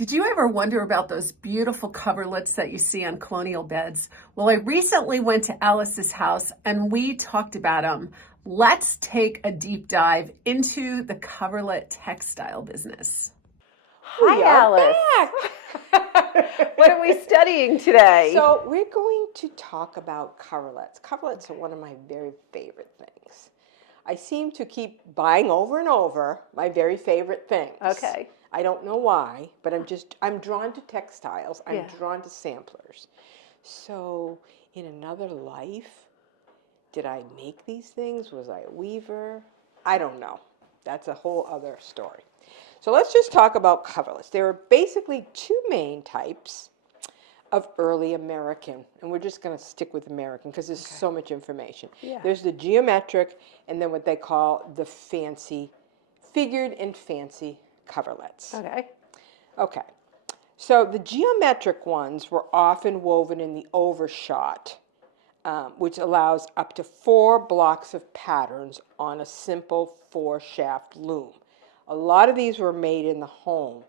Did you ever wonder about those beautiful coverlets that you see on colonial beds? Well, I recently went to Alice's house and we talked about them. Let's take a deep dive into the coverlet textile business. Hi, Alice. Back. What are we studying today? So we're going to talk about coverlets. Coverlets are one of my very favorite things. I seem to keep buying over and over my very favorite things. Okay. I don't know why, but I'm drawn to textiles. I'm Yeah. drawn to samplers. So in another life, did I make these things? Was I a weaver? I don't know. That's a whole other story. So let's just talk about coverlets. There are basically two main types of early American, and we're just going to stick with American because there's so much information. Yeah. There's the geometric and then what they call the fancy, figured and fancy coverlets. Okay. Okay. So the geometric ones were often woven in the overshot, which allows up to 4 blocks of patterns on a simple 4-shaft loom. A lot of these were made in the home,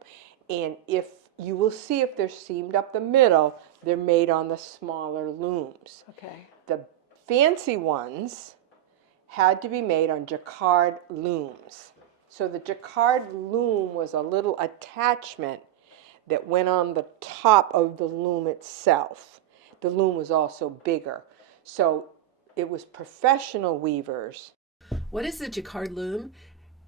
and if you will see if they're seamed up the middle, they're made on the smaller looms. Okay. The fancy ones had to be made on Jacquard looms. So the Jacquard loom was a little attachment that went on the top of the loom itself. The loom was also bigger. So it was professional weavers. What is the Jacquard loom?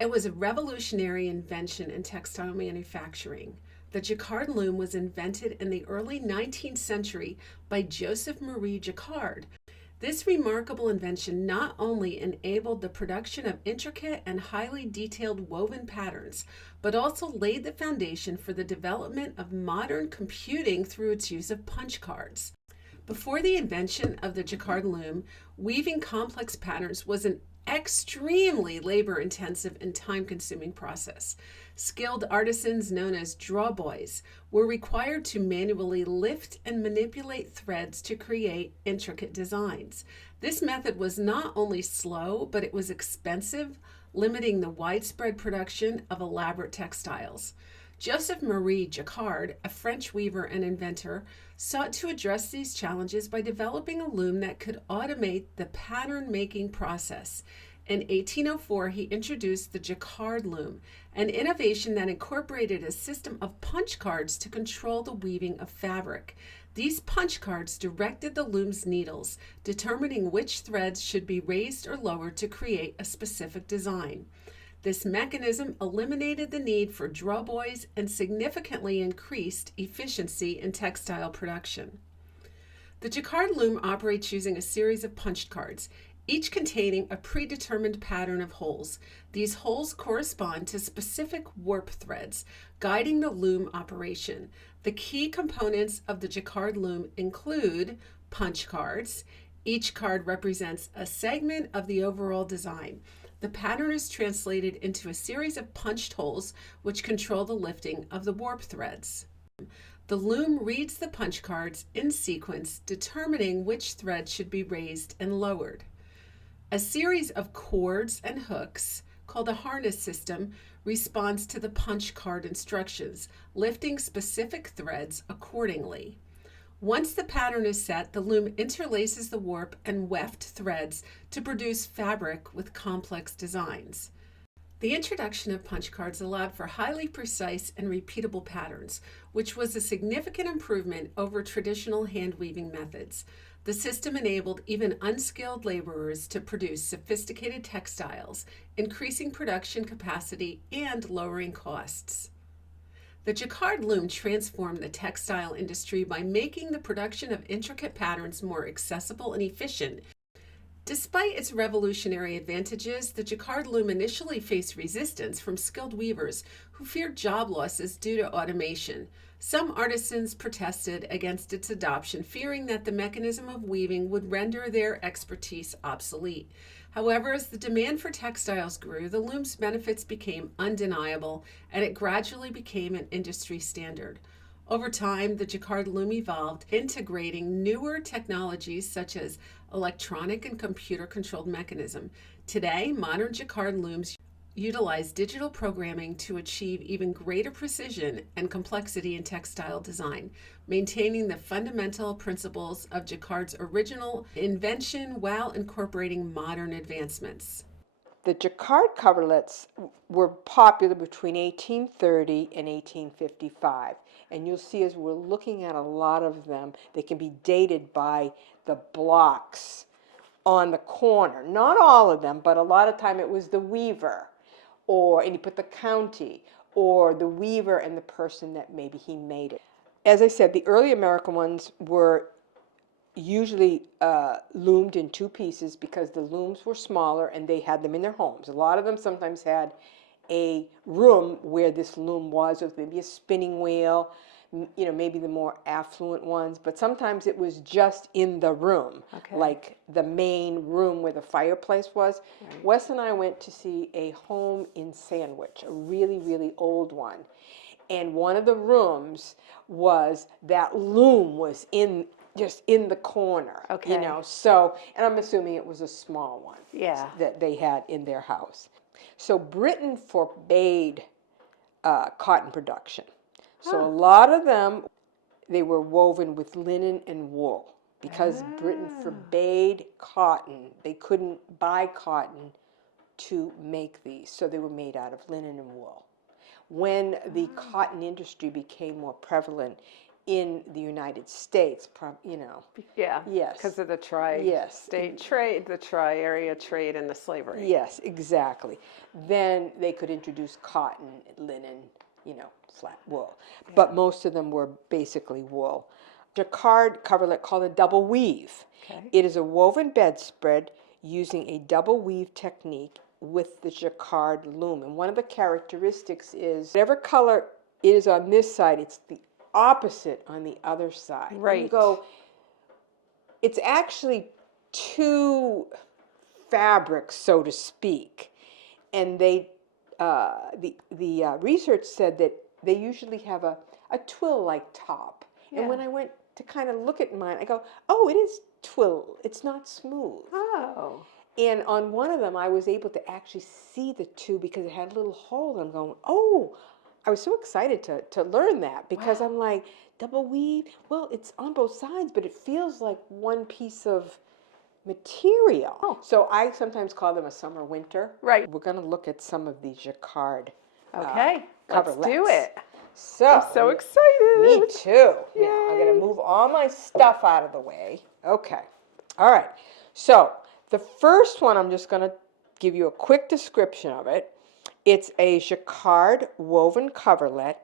It was a revolutionary invention in textile manufacturing. The Jacquard loom was invented in the early 19th century by Joseph Marie Jacquard. This remarkable invention not only enabled the production of intricate and highly detailed woven patterns, but also laid the foundation for the development of modern computing through its use of punch cards. Before the invention of the Jacquard loom, weaving complex patterns was an extremely labor-intensive and time-consuming process. Skilled artisans known as drawboys were required to manually lift and manipulate threads to create intricate designs. This method was not only slow, but it was expensive, limiting the widespread production of elaborate textiles. Joseph Marie Jacquard, a French weaver and inventor, sought to address these challenges by developing a loom that could automate the pattern-making process. In 1804, he introduced the Jacquard loom, an innovation that incorporated a system of punch cards to control the weaving of fabric. These punch cards directed the loom's needles, determining which threads should be raised or lowered to create a specific design. This mechanism eliminated the need for drawboys and significantly increased efficiency in textile production. The Jacquard loom operates using a series of punched cards, each containing a predetermined pattern of holes. These holes correspond to specific warp threads, guiding the loom operation. The key components of the Jacquard loom include punch cards. Each card represents a segment of the overall design. The pattern is translated into a series of punched holes which control the lifting of the warp threads. The loom reads the punch cards in sequence, determining which thread should be raised and lowered. A series of cords and hooks, called a harness system, responds to the punch card instructions, lifting specific threads accordingly. Once the pattern is set, the loom interlaces the warp and weft threads to produce fabric with complex designs. The introduction of punch cards allowed for highly precise and repeatable patterns, which was a significant improvement over traditional hand weaving methods. The system enabled even unskilled laborers to produce sophisticated textiles, increasing production capacity and lowering costs. The Jacquard loom transformed the textile industry by making the production of intricate patterns more accessible and efficient. Despite its revolutionary advantages, the Jacquard loom initially faced resistance from skilled weavers who feared job losses due to automation. Some artisans protested against its adoption, fearing that the mechanism of weaving would render their expertise obsolete. However, as the demand for textiles grew, the loom's benefits became undeniable, and it gradually became an industry standard. Over time, the Jacquard loom evolved, integrating newer technologies such as electronic and computer-controlled mechanism. Today, modern Jacquard looms utilize digital programming to achieve even greater precision and complexity in textile design, maintaining the fundamental principles of Jacquard's original invention while incorporating modern advancements. The Jacquard coverlets were popular between 1830 and 1855. And you'll see as we're looking at a lot of them, they can be dated by the blocks on the corner. Not all of them, but a lot of time it was the weaver, and you put the county, or the weaver and the person that maybe he made it. As I said, the early American ones were usually loomed in two pieces because the looms were smaller and they had them in their homes. A lot of them sometimes had a room where this loom was, with maybe a spinning wheel, maybe the more affluent ones, but sometimes it was just in the room, like the main room where the fireplace was. Right. Wes and I went to see a home in Sandwich, a really, really old one. And one of the rooms was, that loom was just in the corner, so, and I'm assuming it was a small one that they had in their house. So Britain forbade cotton production. So a lot of them, they were woven with linen and wool because Britain forbade cotton. They couldn't buy cotton to make these, so they were made out of linen and wool. When the cotton industry became more prevalent in the United States, yes, because of the tri-state trade, the tri-area trade, and the slavery. Yes, exactly. Then they could introduce cotton, linen, flat wool. Yeah. But most of them were basically wool. Jacquard coverlet called a double weave. Okay. It is a woven bedspread using a double weave technique with the Jacquard loom. And one of the characteristics is whatever color it is on this side, it's the opposite on the other side. Right. You go, it's actually two fabrics, so to speak. And they, the research said that they usually have a twill-like top. Yeah. And when I went to kind of look at mine, I go, oh, it is twill. It's not smooth. Oh. And on one of them, I was able to actually see the two because it had a little hole. I'm going, oh, I was so excited to learn that because I'm like, double weave? Well, it's on both sides, but it feels like one piece of material. Oh. So I sometimes call them a summer-winter. Right. We're going to look at some of these Jacquard let's do it. So, I'm so excited. Me too. Yay. Now, I'm going to move all my stuff out of the way. Okay. All right. So the first one, I'm just going to give you a quick description of it. It's a Jacquard woven coverlet,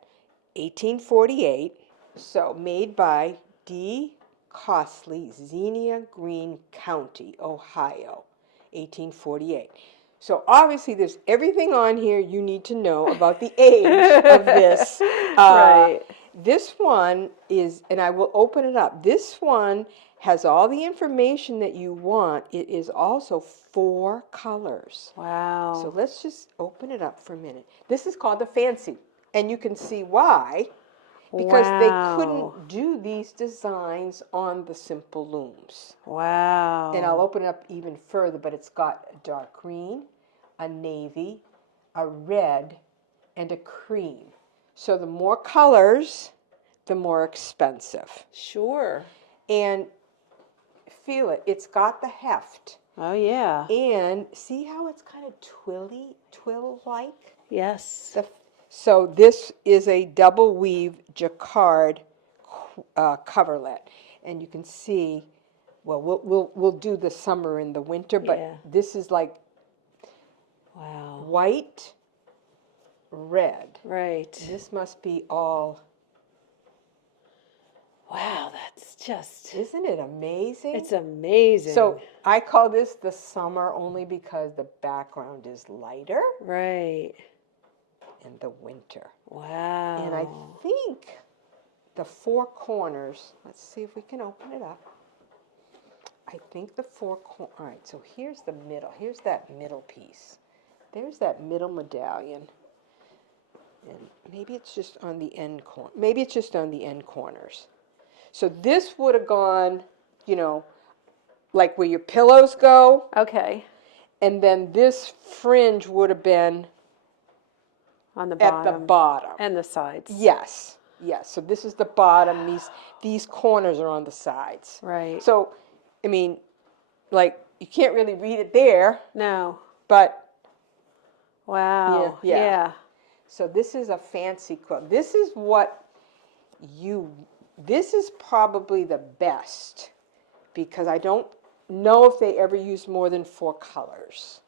1848. So made by D. Costley, Xenia Green County, Ohio, 1848. So obviously there's everything on here you need to know about the age of this. Right. This one is, and I will open it up, this one has all the information that you want. It is also 4 colors. Wow. So let's just open it up for a minute. This is called the fancy, and you can see why. Because they couldn't do these designs on the simple looms. Wow. And I'll open it up even further, but it's got a dark green, a navy, a red, and a cream. So the more colors, the more expensive. Sure. And feel it. It's got the heft. Oh, yeah. And see how it's kind of twill-like? Yes. So this is a double weave Jacquard coverlet, and you can see. Well, we'll do the summer and the winter, but this is like white, red. Right. This must be all. Wow, that's just. Isn't it amazing? It's amazing. So I call this the summer only because the background is lighter. Right. In the winter. Wow. And I think the 4 corners, let's see if we can open it up. I think the 4 corners, all right, so here's the middle. Here's that middle piece. There's that middle medallion. And maybe it's just on the end corner. Maybe it's just on the end corners. So this would have gone, like where your pillows go. Okay. And then this fringe would have been On the at the bottom. bottom. And the sides. Yes. Yes. So this is the bottom. These corners are on the sides. Right. So, I mean, like, you can't really read it there. No. But. Wow. Yeah. So this is a fancy quilt. This is this is probably the best, because I don't know if they ever use more than 4 colors.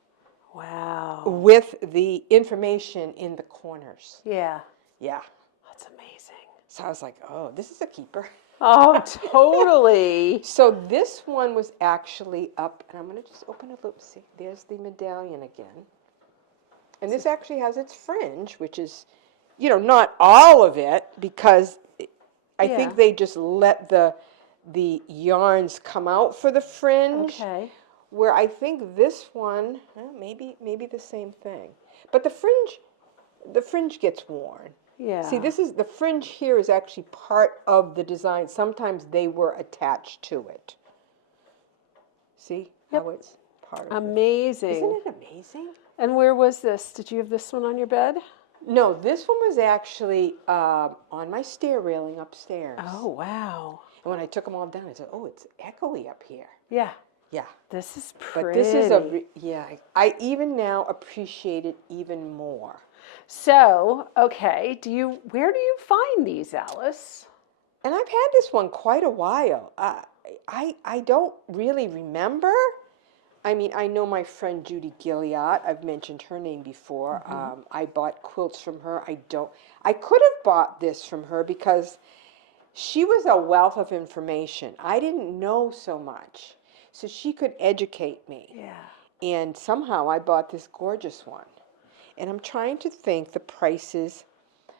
Wow. With the information in the corners. Yeah. Yeah. That's amazing. So I was like, oh, this is a keeper. Oh, totally. So this one was actually up, and I'm going to just open it up. See, there's the medallion again. And this actually has its fringe, which is, not all of it, because I think they just let the yarns come out for the fringe. Okay. Where I think this one, maybe the same thing. But the fringe gets worn. Yeah. See, the fringe here is actually part of the design. Sometimes they were attached to it. See how it's part of Amazing. it. Isn't it amazing? And where was this? Did you have this one on your bed? No, this one was actually on my stair railing upstairs. Oh, wow. And when I took them all down, I said, oh, it's echoey up here. Yeah. Yeah. This is pretty. But this is I even now appreciate it even more. So, okay, where do you find these, Alice? And I've had this one quite a while. I don't really remember. I mean, I know my friend Judy Gilliott. I've mentioned her name before. I bought quilts from her. I could have bought this from her because she was a wealth of information. I didn't know so much. So she could educate me. Yeah. And somehow I bought this gorgeous one. And I'm trying to think the prices.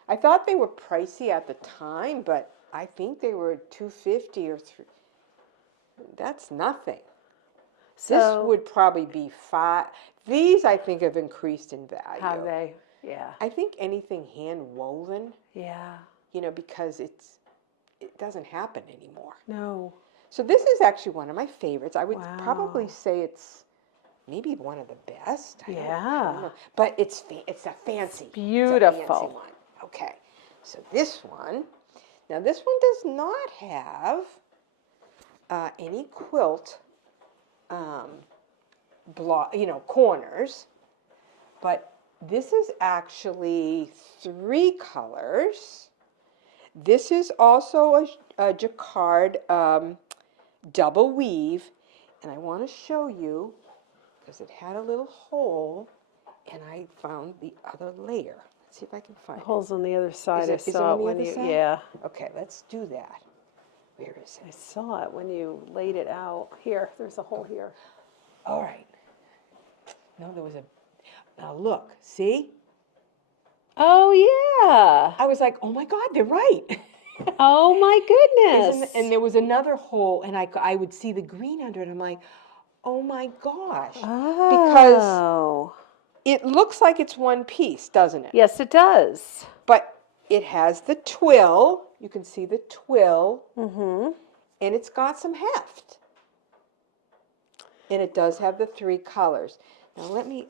I thought they were pricey at the time, but I think they were $250 or $3. That's nothing. So, this would probably be $5. These I think have increased in value. Have they? Yeah. I think anything hand woven. Yeah. Because it doesn't happen anymore. No. So this is actually one of my favorites. I would probably say it's maybe one of the best. I don't know. But it's a fancy. Beautiful. It's a fancy one. Okay. So this one. Now this one does not have any quilt corners, but this is actually 3 colors. This is also a Jacquard double weave, and I want to show you because it had a little hole, and I found the other layer. Let's see if I can find it. Holes on the other side. Is it on the other side? Yeah. Okay, let's do that. Where is it? I saw it when you laid it out. Here, there's a hole here. All right. No, there was now look, see? Oh, yeah. I was like, oh my God, they're right. Oh my goodness. And there was another hole, and I would see the green under it. I'm like, oh my gosh. Oh. Because it looks like it's one piece, doesn't it? Yes, it does. But it has the twill. You can see the twill. Mm-hmm. And it's got some heft. And it does have the 3 colors. Now let me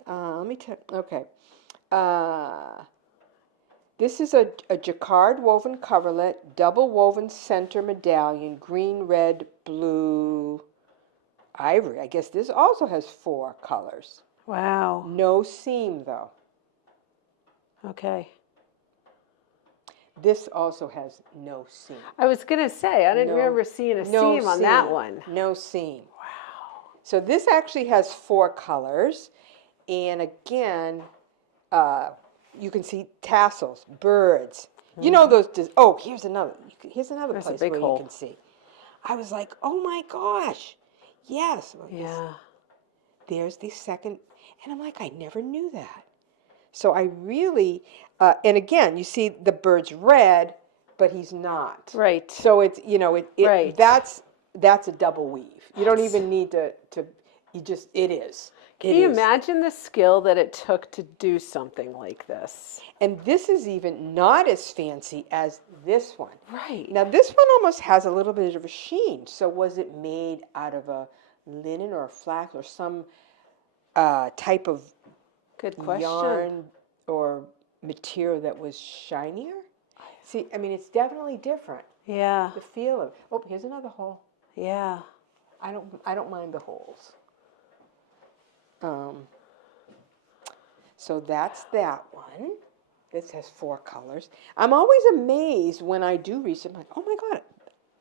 tell. Okay. This is a Jacquard woven coverlet, double woven center medallion, green, red, blue, ivory. I guess this also has 4 colors. Wow. No seam though. Okay. This also has no seam. I was going to say, I didn't remember seeing a seam on that one. No seam. Wow. So this actually has 4 colors. And again, you can see tassels, birds. Mm-hmm. You know those. Here's another There's place where you can see. I was like, oh my gosh, yes. Yeah. There's the second, and I'm like, I never knew that. So I really, and again, you see the bird's red, but he's not. Right. So it's right. That's a double weave. You don't even need to. It is. Can you imagine the skill that it took to do something like this? And this is even not as fancy as this one. Right. Now this one almost has a little bit of a sheen. So was it made out of a linen or a flax or some type of good question yarn or material that was shinier. See, I mean, it's definitely different. Yeah. The feel of. Oh, here's another hole. Yeah. I don't mind the holes. So that's that one. This has 4 colors. I'm always amazed when I do research. I'm like, oh my God,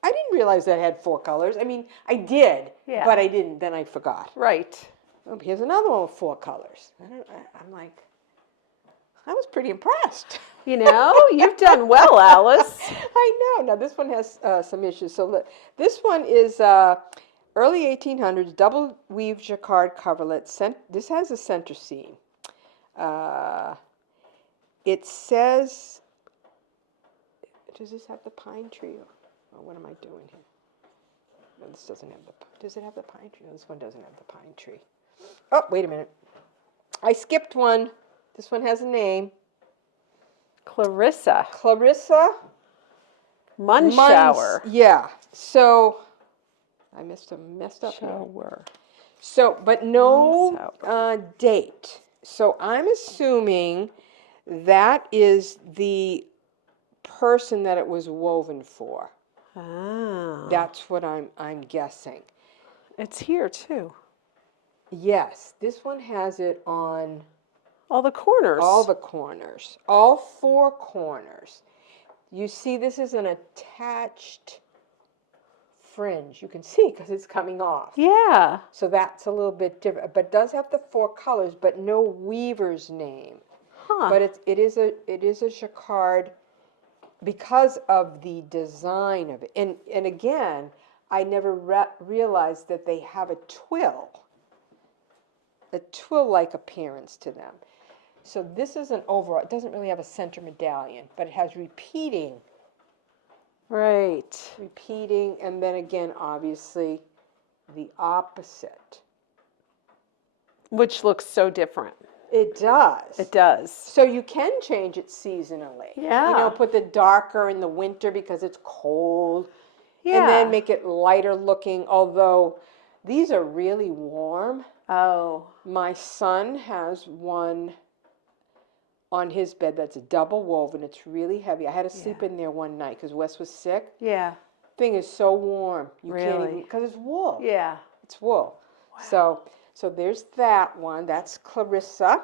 I didn't realize that had 4 colors. I mean, I did, but I didn't. Then I forgot. Right. Oh, here's another one with 4 colors. I'm like, I was pretty impressed. You know, you've done well, Alice. I know. Now, this one has some issues. So this one is early 1800s, double weave jacquard coverlet. This has a center seam. It says, does this have the pine tree? Or what am I doing here? No, this doesn't have does it have the pine tree? No, this one doesn't have the pine tree. Oh, wait a minute. I skipped one. This one has a name. Clarissa Munschauer. Yeah. So I messed up here. So, but no date. So I'm assuming that is the person that it was woven for. Ah. That's what I'm guessing. It's here too. Yes, this one has it on all the corners. All the corners. All 4 corners. You see, this is an attached fringe. You can see because it's coming off. Yeah. So that's a little bit different, but it does have the 4 colors, but no weaver's name. Huh. But it is a jacquard because of the design of it. And again, I never realized that they have a twill-like appearance to them. So this is an overall. It doesn't really have a center medallion, but it has repeating. Right. Repeating, and then again, obviously, the opposite. Which looks so different. It does. It does. So you can change it seasonally. Yeah. You know, put the darker in the winter because it's cold. Yeah. And then make it lighter looking, although these are really warm. Oh. My son has one on his bed that's a double woven. It's really heavy. I had to sleep in there one night because Wes was sick. Yeah. Thing is so warm. You really? Can't even, because it's wool. Yeah. It's wool. Wow. So there's that one. That's Clarissa.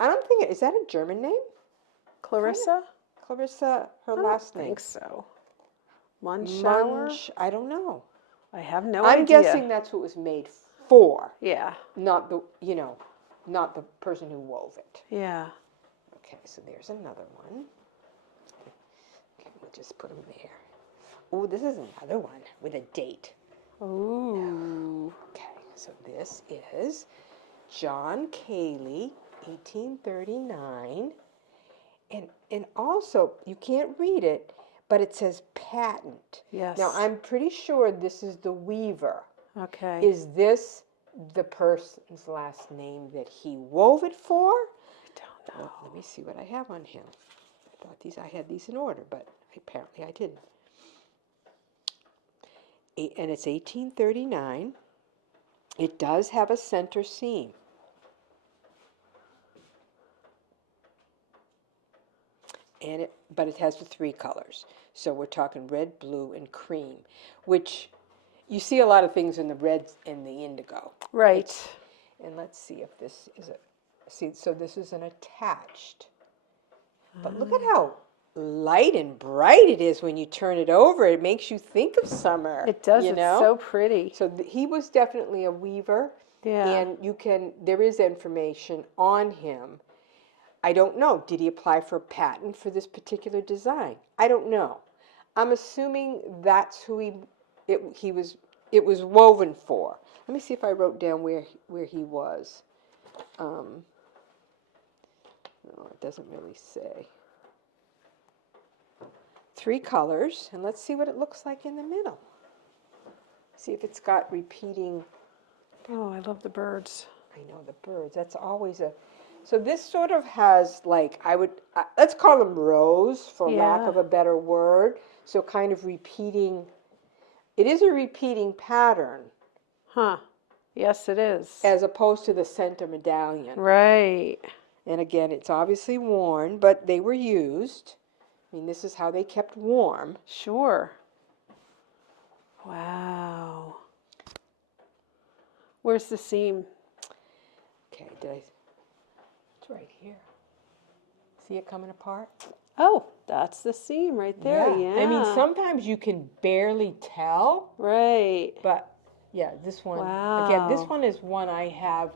And I'm thinking, is that a German name? Clarissa? Clarissa, her last name. I think so. Munschauer? I don't know. I have no idea. I'm guessing that's what it was made for. Yeah. Not the person who wove it. Yeah. Okay, so there's another one. Okay, we'll just put them there. Oh, this is another one with a date. Ooh. Okay, so this is John Cayley, 1839. And also, you can't read it, but it says patent. Yes. Now, I'm pretty sure this is the weaver. Okay. Is this the person's last name that he wove it for? I don't know. Well, let me see what I have on him. I thought I had these in order, but apparently I didn't. And it's 1839. It does have a center seam. But it has the 3 colors. So we're talking red, blue, and cream, which you see a lot of things in the red and the indigo. Right. And let's see if this is so this is an attached. But look at how light and bright it is when you turn it over. It makes you think of summer. It does. You It's know? so pretty. So he was definitely a weaver. Yeah. And there is information on him. I don't know. Did he apply for a patent for this particular design? I don't know. I'm assuming that's who it was woven for. Let me see if I wrote down where he was. No, it doesn't really say. 3 colors, and let's see what it looks like in the middle. See if it's got repeating. Oh, I love the birds. I know the birds. That's always a. So this sort of has let's call them rows for lack of a better word. So kind of repeating. It is a repeating pattern. Huh. Yes, it is. As opposed to the center medallion. Right. And again, it's obviously worn, but they were used. I mean, this is how they kept warm. Sure. Wow. Where's the seam? Okay, it's right here. See it coming apart? Oh, that's the seam right there. Yeah. I mean, sometimes you can barely tell. Right. But yeah, this one. Wow. Again, this one is one I have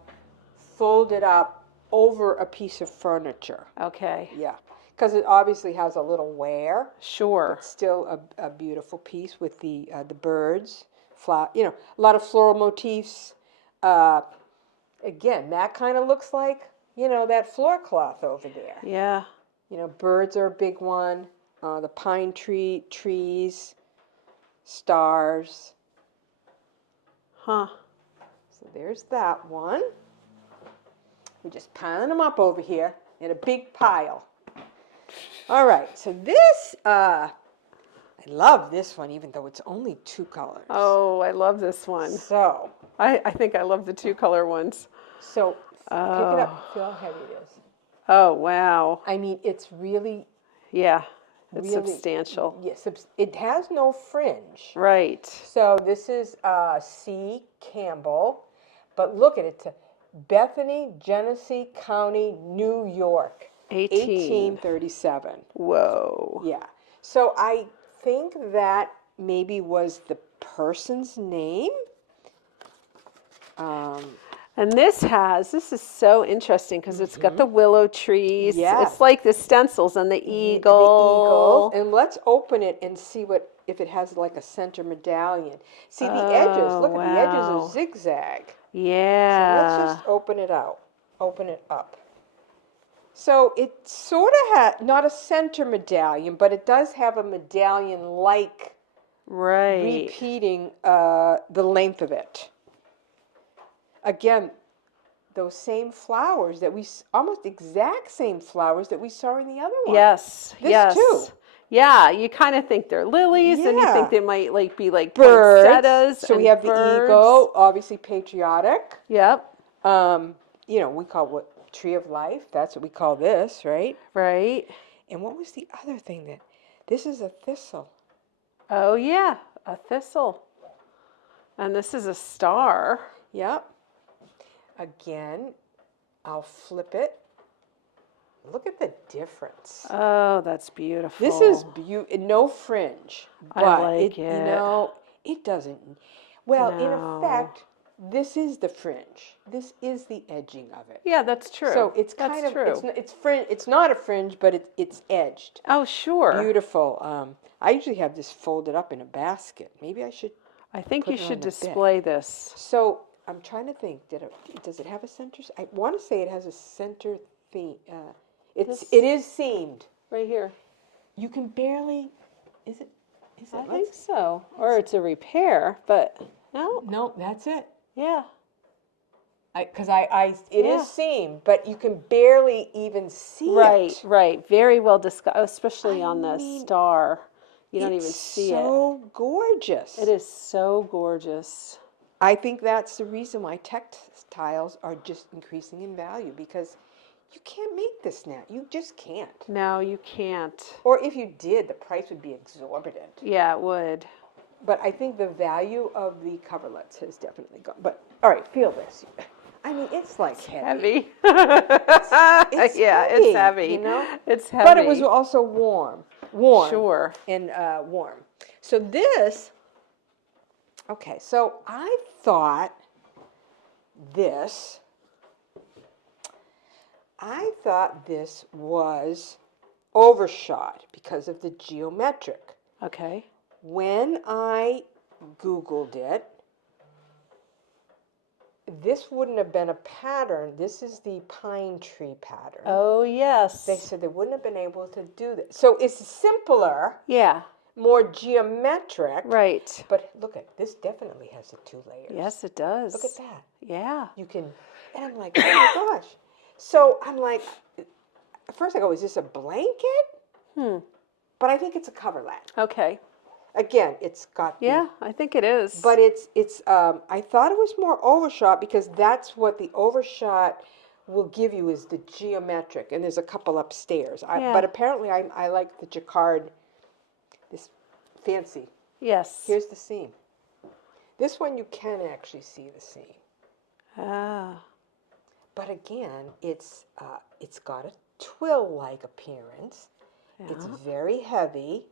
folded up over a piece of furniture. Okay. Yeah, because it obviously has a little wear. Sure. It's still a beautiful piece with the birds, you know, a lot of floral motifs. Again, that kind of looks like, you know, that floor cloth over there. Yeah. You know, birds are a big one. The pine trees, stars. Huh. So there's that one. We're just piling them up over here in a big pile. All right, so this, I love this one, even though it's only 2 colors. Oh, I love this one. So. I think I love the 2 color ones. So pick it up, feel how heavy it is. Oh, wow. I mean, it's really. Yeah, it's really, substantial. Yes, it has no fringe. Right. So this is C. Campbell, but look at it. Bethany, Genesee County, New York. 1837. Whoa. Yeah. So I think that maybe was the person's name. And this is so interesting because it's got the willow trees. Yeah. It's like the stencils and the eagle. The eagles. And let's open it and see if it has like a center medallion. See the edges. Look at the edges are zigzag. Yeah. So let's just open it out. Open it up. So it sort of has, not a center medallion, but it does have a medallion-like repeating the length of it. Again, those same flowers that almost exact same flowers that we saw in the other one. Yes, this too. Yeah, you kind of think they're lilies, and you think they might be birds. poinsettias. So we have the eagle, obviously patriotic. Yep. You know, we call Tree of Life. That's what we call this, right? Right. And what was the other thing this is a thistle. Oh yeah, a thistle. And this is a star. Yep. Again, I'll flip it. Look at the difference. Oh, that's beautiful. This is no fringe. But I like it. You know, it doesn't. Well, in No. effect, this is the fringe. This is the edging of it. Yeah, that's true. So it's kind of true. it's fringe. It's not a fringe, but it's edged. Oh, sure. Beautiful. I usually have this folded up in a basket. Maybe I should. I think put you it should on the display this. So I'm trying to think. Does it have a center? I want to say it has a center theme. It is seamed Right here. You can barely. Is it? I think so. Or it's a repair, but no. No, that's it. Yeah. It is seamed, but you can barely even see it. Right. Very well discussed, especially on the star. You don't even see it. It's so gorgeous. It is so gorgeous. I think that's the reason why textiles are just increasing in value, because you can't make this now. You just can't. No, you can't. Or if you did, the price would be exorbitant. Yeah, it would. But I think the value of the coverlets has definitely gone. But all right, feel this. I mean, it's like heavy. It's heavy. You know, it's heavy. But it was also warm. Sure. And warm. So this. Okay, so I thought this was overshot because of the geometric. Okay. When I Googled it, this wouldn't have been a pattern. This is the pine tree pattern. Oh, yes. They said they wouldn't have been able to do this. So it's simpler. Yeah. More geometric. Right. But look at this, definitely has the 2 layers. Yes, it does. Look at that. Yeah. You can, and I'm like, oh my gosh. So I'm like, at first I go, is this a blanket? But I think it's a coverlet. Okay. Again, it's got Yeah, I think it is. But it's I thought it was more overshot because that's what the overshot will give you is the geometric, and there's a couple upstairs. Yeah. But apparently I like the Jacquard, this fancy. Yes. Here's the seam. This one you can actually see the seam. Ah. But again, it's got a twill-like appearance. Yeah. It's very heavy,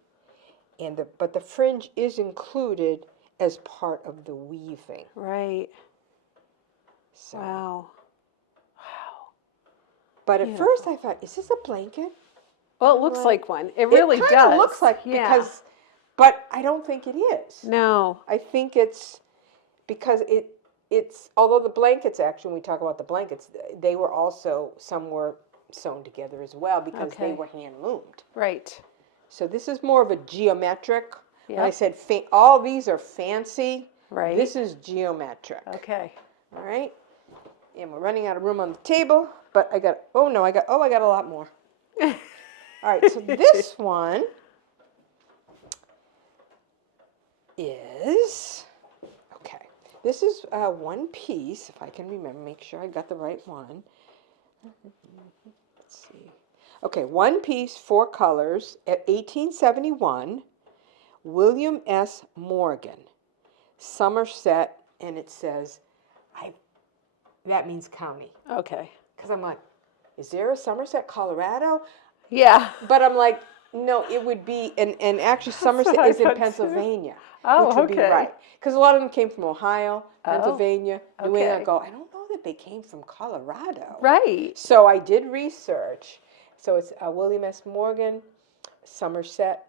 and but the fringe is included as part of the weaving. Right. So. Wow. But at first I thought, is this a blanket? Well, it looks like one. It really does. It kind of looks like, because, but I don't think it is. No. I think it's because it's, although the blankets, actually, when we talk about the blankets, they were also, some were sewn together as well because they were hand loomed. Right. So this is more of a geometric. Yep. When I said all these are fancy, right. This is geometric. Okay. All right. And we're running out of room on the table, but I got a lot more. All right, so this one is, okay, this is one piece, if I can remember, make sure I got the right one. Let's see. Okay, one piece, 4 colors, at 1871, William S. Morgan, Somerset, and it says, that means county. Okay. Because I'm like, is there a Somerset, Colorado? Yeah. But I'm like, no, it would be, and actually Somerset is in Pennsylvania. Oh, which would be okay. right. Because a lot of them came from Ohio, Pennsylvania, New England. I go, I don't know that they came from Colorado. Right. So I did research. So it's William S. Morgan, Somerset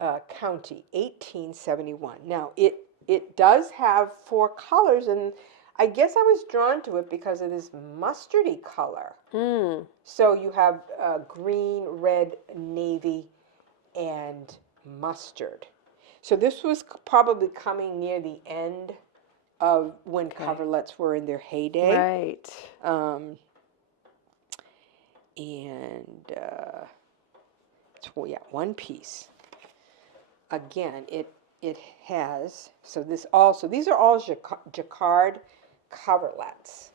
County, 1871. Now, it does have 4 colors, and I guess I was drawn to it because of this mustardy color. Mm. So you have green, red, navy, and mustard. So this was probably coming near the end of when coverlets were in their heyday. Right. One piece. Again, it has, these are all Jacquard coverlets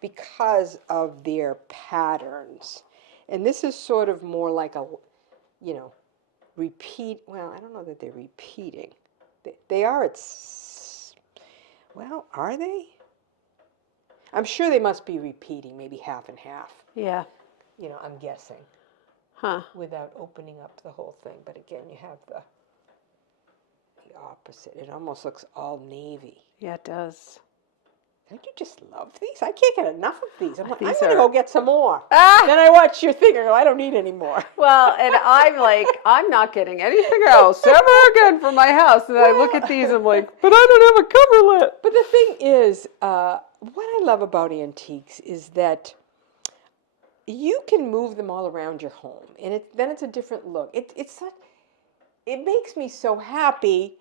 because of their patterns. And this is sort of more like a, repeat, well, I don't know that they're repeating. They are, are they? I'm sure they must be repeating, maybe half and half. Yeah. I'm guessing. Huh. Without opening up the whole thing. But again, you have the opposite. It almost looks all navy. Yeah, it does. Don't you just love these? I can't get enough of these. I'm going to go get some more. Then I watch your thing and go, I don't need any more. Well, and I'm like, I'm not getting anything else ever again for my house. And I look at these and I'm like, but I don't have a coverlet. But the thing is, what I love about antiques is that you can move them all around your home. And then it's a different look. It makes me so happy.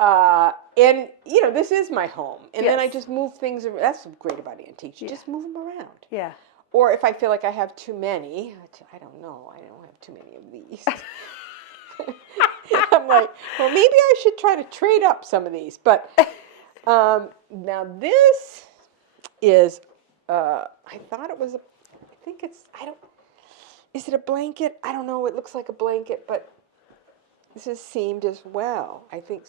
And this is my home, and then I just move things around. That's great about antiques. You just move them around. Yeah. Or if I feel like I have too many, which I don't know, I don't have too many of these. I'm like, well, maybe I should try to trade up some of these. But now this is, I thought it was is it a blanket? I don't know. It looks like a blanket, but this is seamed as well. I think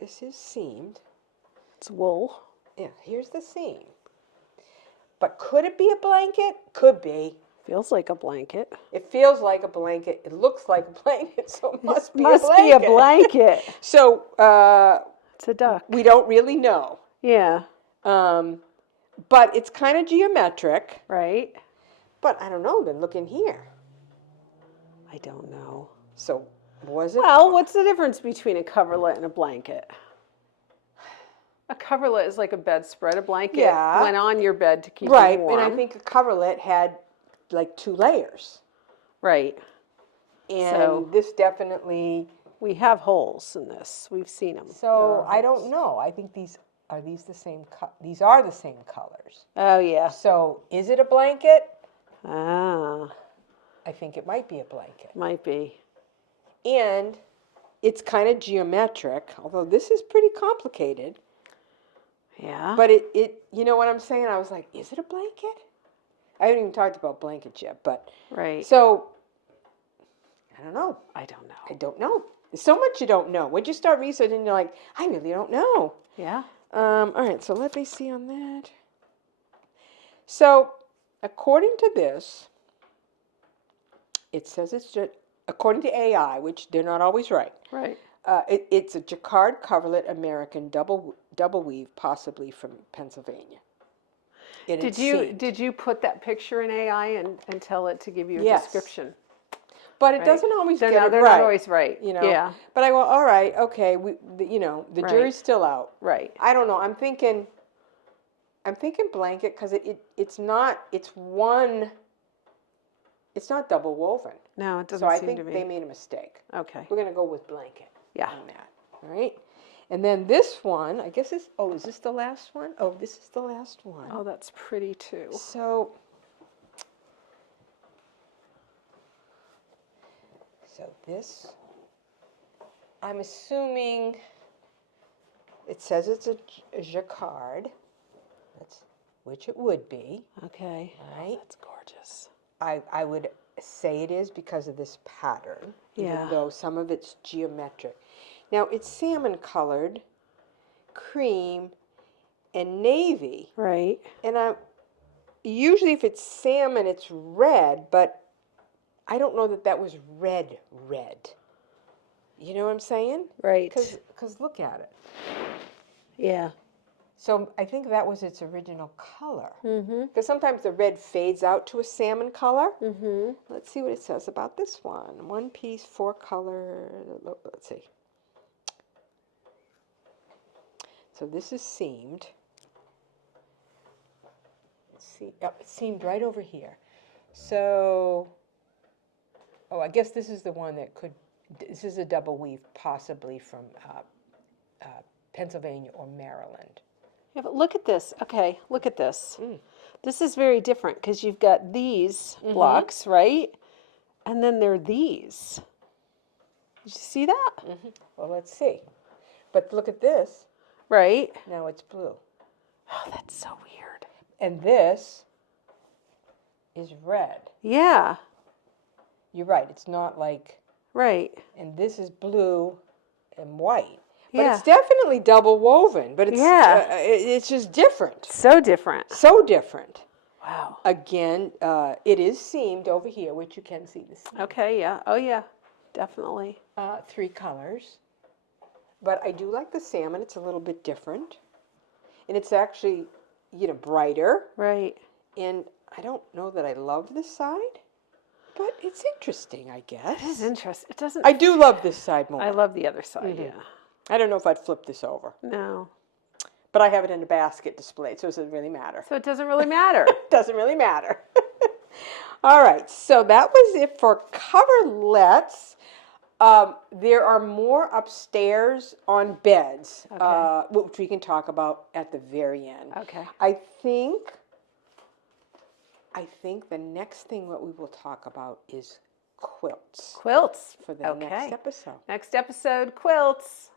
this is seamed. It's wool. Yeah, here's the seam. But could it be a blanket? Could be. Feels like a blanket. It feels like a blanket. It looks like a blanket, so it must be a blanket. Must be a blanket. So, it's a duck. We don't really know. Yeah. But it's kind of geometric. Right. But I don't know, then look in here. I don't know. So, was it? Well, what's the difference between a coverlet and a blanket? A coverlet is like a bedspread. A blanket went on your bed to keep you warm. And I think a coverlet had like 2 layers. Right. And this definitely... We have holes in this. We've seen them. So, I don't know. I think these are the same colors. Oh, yeah. So, is it a blanket? Ah. I think it might be a blanket. Might be. And it's kind of geometric, although this is pretty complicated. Yeah. But it, you know what I'm saying? I was like, is it a blanket? I haven't even talked about blankets yet, but. Right. So, I don't know. I don't know. I don't know. There's so much you don't know. Once you start researching, you're like, I really don't know. Yeah. All right, so let me see on that. So, according to this, it says it's just, according to AI, which they're not always right. Right. It's a Jacquard Coverlet American double weave, possibly from Pennsylvania. And it's seamed. Did you put that picture in AI and tell it to give you a Yes. description? But it Right. doesn't always They're get not, it they're right. not always right. You know. Yeah. But I go, all right, okay. The Right. jury's still out. Right. I don't know. I'm thinking blanket because it's not. It's one. It's not double woven. No, it doesn't So I seem think to be. they made a mistake. Okay. We're gonna go with blanket. Yeah. On that. All right. And then this one, I guess is this the last one? Oh, this is the last one. Oh, that's pretty too. So this, I'm assuming, it says it's a jacquard, which it would be. Okay. Right. That's gorgeous. I would say it is because of this pattern, Yeah. even though some of it's geometric. Now it's salmon colored, cream, and navy. Right. And usually if it's salmon, it's red, but I don't know that was red. You know what I'm saying? Right. Because look at it. Yeah. So I think that was its original color. Mm-hmm. Because sometimes the red fades out to a salmon color. Mm-hmm. Let's see what it says about this one. 1 piece, 4 color. Let's see. So this is seamed. Let's see. Yep, it's seamed right over here. So, I guess this is the one that could. This is a double weave, possibly from Pennsylvania or Maryland. Yeah, but look at this. Okay, look at this. This is very different because you've got these blocks, right? And then there are these. Did you see that? Well, let's see. But look at this. Right. Now it's blue. Oh, that's so weird. And this is red. Yeah. You're right. It's not like. Right. And this is blue and white. But Yeah. it's definitely double woven. But it's it's just different. So different. So different. Wow. Again, it is seamed over here, which you can see the seam. Okay, yeah. Oh, yeah. Definitely. 3 colors. But I do like the salmon. It's a little bit different. And it's actually, brighter. Right. And I don't know that I love this side. But it's interesting, I guess. It is interesting. It doesn't. I do love this side more. I love the other side, yeah. I don't know if I'd flip this over. No. But I have it in a basket displayed, so it doesn't really matter. So it doesn't really matter. It doesn't really matter. All right, so that was it for coverlets. There are more upstairs on beds, which we can talk about at the very end. Okay. I think the next thing what we will talk about is quilts Quilts. for the next episode. Next episode, quilts.